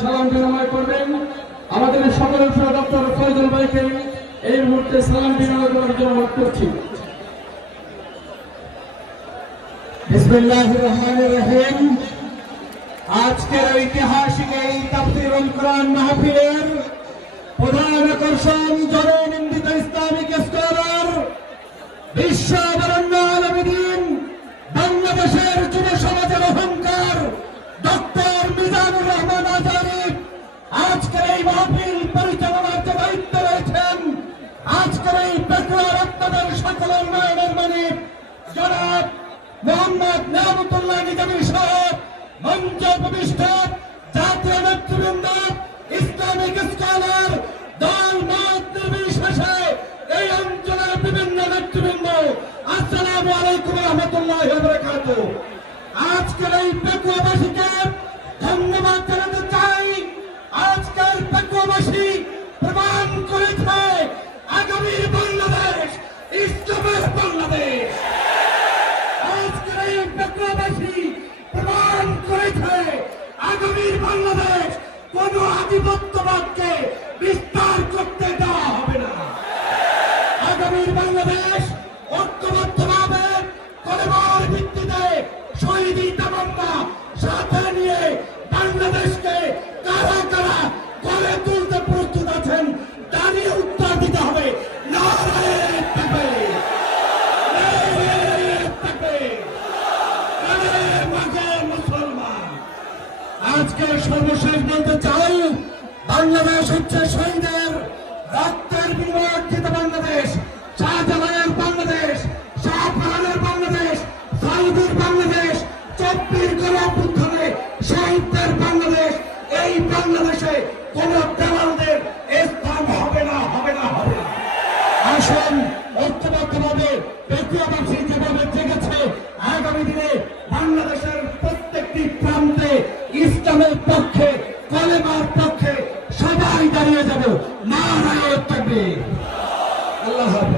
সালাম বিনিময় করবেন। আমাদের সকলের প্রিয় ডক্টর ফয়জুল ভাইকে এই মুহূর্তে সালাম বিনিময় করার জন্য অনুরোধ করছি। বিসমিল্লাহির রহমানির রহিম। আজকের ঐতিহাসিক এই তাফসীরুল কোরআন মাহফিলের প্রধান আকর্ষণ জননিন্দিত ইসলামিক স্কলার, বিশ্ব বরেণ্য আলেমদ্বীন, বাংলাদেশের যুব সমাজের অহংকার ডক্টর মিজানুর রহমান আজাদী আজকের এই মাহফিল পরিচালনার যে দায়িত্ব রয়েছেন। আজকের এই পেকুয়ার আপনাদের সকল উন্নয়নের মালিক জনাব মোহাম্মদ নিয়ামতুল্লাহ নিজামী সহ মঞ্চ উপবিষ্ট জাতীয় নেতৃবৃন্দ, ইসলামিক স্কলার, দল মত নির্বিশেষে এই অঞ্চলের বিভিন্ন নেতৃবৃন্দ, আসসালামু আলাইকুম ওয়া রাহমাতুল্লাহি ওয়া বারাকাতুহু। আজকের এই পেকুয়াবাসীকে ধন্যবাদ জানাতে চাই। আজকের পেকুয়াবাসী প্রমাণ করেছে আগামীর বাংলাদেশ ইসলামের বাংলাদেশ। আজকের এই পেকুয়াবাসী প্রমাণ করেছে আগামীর বাংলাদেশ কোন আধিপত্যবাদকে বিস্তার করতে দেওয়া হবে না। আগামীর বাংলাদেশ ঐক্যবদ্ধভাবে কলেমার ভিত্তিতে শহীদি তামান্না সাথে নিয়ে বাংলাদেশকে কারা কারা গড়ে তুলতে প্রস্তুত আছেন দাঁড়িয়ে উত্তর দিতে হবে। নারায়ে তাকবীর, নারায়ে তাকবীর, নারায়ে মাগে মুসলমান। আজকে সর্বশেষ বলতে চাই, বাংলাদেশ হচ্ছে শহীদের রক্তের বিনিময়ে অর্জিত বাংলাদেশ, শাহজালালের বাংলাদেশ, শাহজাহানের বাংলাদেশ, সাউদির বাংলাদেশ, 24 গণঅভ্যুত্থানে শহীদদের বাংলাদেশ। এই বাংলাদেশে কোন দালালদের স্থান হবে না, হবে না, হবে না। আসুন ঐক্যবদ্ধভাবে পেকুয়াবাসী যেভাবে জেগেছে, আগামী দিনে বাংলাদেশের প্রত্যেকটি প্রান্তে ইসলামের পক্ষে, কলেমার পক্ষে সবাই দাঁড়িয়ে যাব। নারায়ে তাকবীর। আল্লাহ হাফেজ।